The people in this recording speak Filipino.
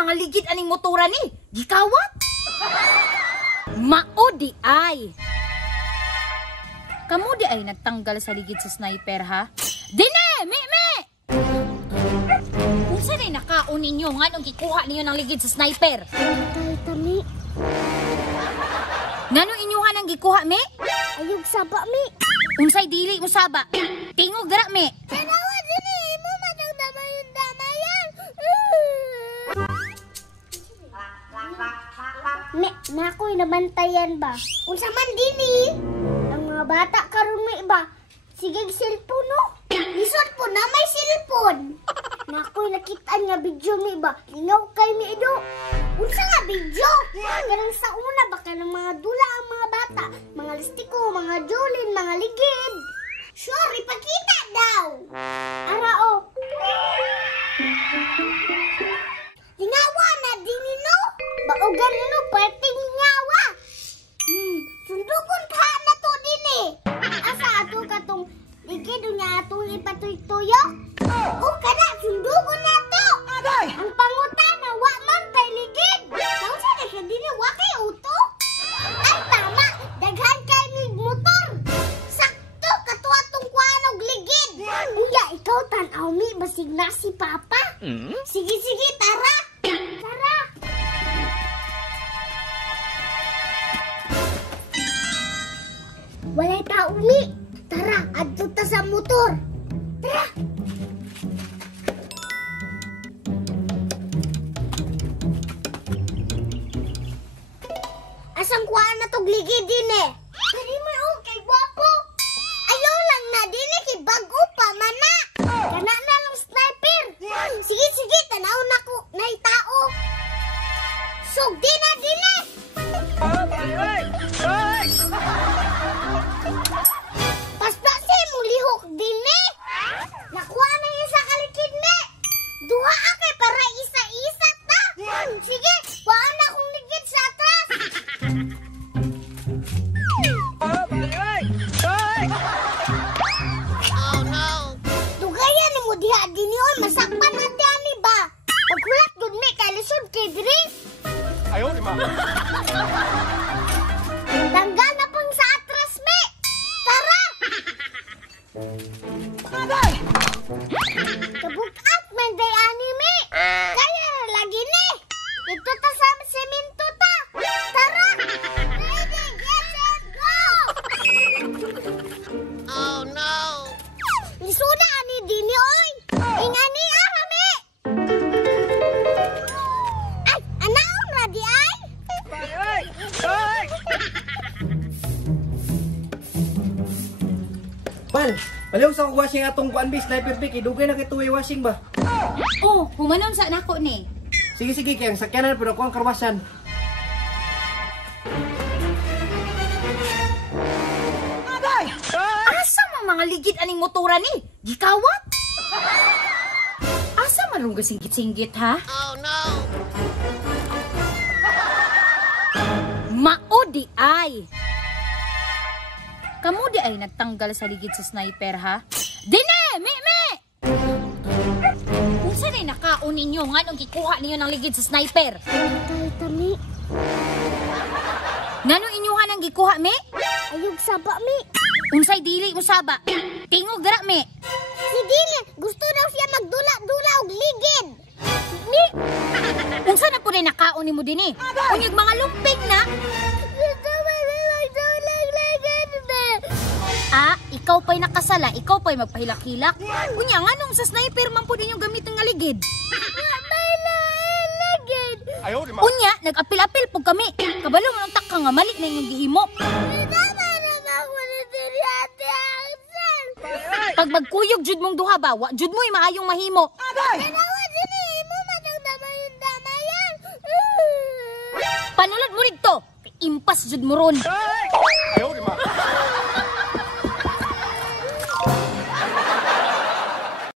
mga ligid aning motora ni? Gikawat? Mao di ay. Kamu di ay nagtanggal sa ligid sa sniper ha? Dine! Me! Kung saan ay nakaon ninyo nga nung gikuha ninyo ng ligid sa sniper? Tay, tami. Nganong inyuhan ang gikuha, me? Ayog saba, mi. Unsay dili mo saba? Tingog dara, me. Tanawa dini, mo matang damayan. Me, nakoy nabantayan ba? Unsa man dini? Ang mga bata karon mi ba? Sige cellphone no. Lisod po na may cellphone. Nakoy nakita nga video mi ba? Lingaw kay mi ido. Unsa nga video? Kanang sa una ba kanang mga dula ang mga bata, mga listiko, mga jolin, mga ligid. Sure, ipakita daw. Ara o. Lingawa na dini no. Baogan no parting nyawa. Sundugon ka na to dini. Asa ato katong ligid unya atong ipatuy-tuyo? O kana sundugon na to. Ang pangutana wa man kay ligid. Kausa na siya dini wa kay auto. Ay tama, daghan kay mig motor. Sakto kato atong kuan og ligid. Unya ikaw tan-aw mi basig na si Papa. Sige tara. Tara. Walay tao mi. Tara, adto ta sa motor. Tara. Asang kuhaan na tog ligid din eh. Dili mo kay gwapo. Ayaw lang na din kay bago pa mana. Kana na lang sniper. Sige, tanaw na ko nay tao. Sugdi na din eh. Paspasi mo lihok din eh. Nakuha na yun sa kalikid me. Duha kay para isa-isa ta. Sige, kuhaan na kong ligid sa atras. Oh no. Dugayan ni mo diha dini oy masakpan na dani ba? Pagkulat gud me kay lisod kay diri. Ayaw ni ma. Tanggal na pang sa atras me. Tara. Kabuk-at man day anime. Kaya lagi ni. Ito ta sa semento ta. Tara. Ready, get set, go. Oh no. Isuda ani dini oy. Ingani arame. Ay, anaon ra di ay. Bal, baliw sa washing atong kuan bis sniper pick, dugay na kay tuwi washing ba? Oh, humanon sa nako ni. Sige kay ang sakyanan pero kuan karwasan. Asa mga ligid aning motora ni? Gikawat? Asa man rong gasinggit-singgit ha? Oh no. Mao di ay. Kamu di ay nagtanggal sa ligid sa sniper ha? Dine! Me! Kung saan ay nakaon ninyo nga nung gikuha ninyo ng ligid sa sniper? Tay, tami. Nganong inyuhan ang gikuha, me? Ayog saba, mi. Unsay dili mo saba? Tingog dara, me. Si Dili, gusto daw siya magdula-dula og ligid. Mi! Unsa na po rin nakaon ni mo din eh? Unyag mga lumping na? Gusto mo magdulag-ligid ba? Ah, ikaw pa'y nakasala, ikaw pa'y magpahilak-hilak. Unya, nga nung sa sniper man po din yung gamit ng ligid. May ligid. Ayaw ni ma. Unya, nag-apil-apil po kami. Kabalo mo ng takka nga mali na yung gihimo. Tama naman ako ni Dili Ate Axel. Pag magkuyog jud mong duha ba, wa jud mo'y maayong mahimo. Tanawa dili mo matang damayan. Panulad mo rin to. Impas jud mo ron. Ayaw ni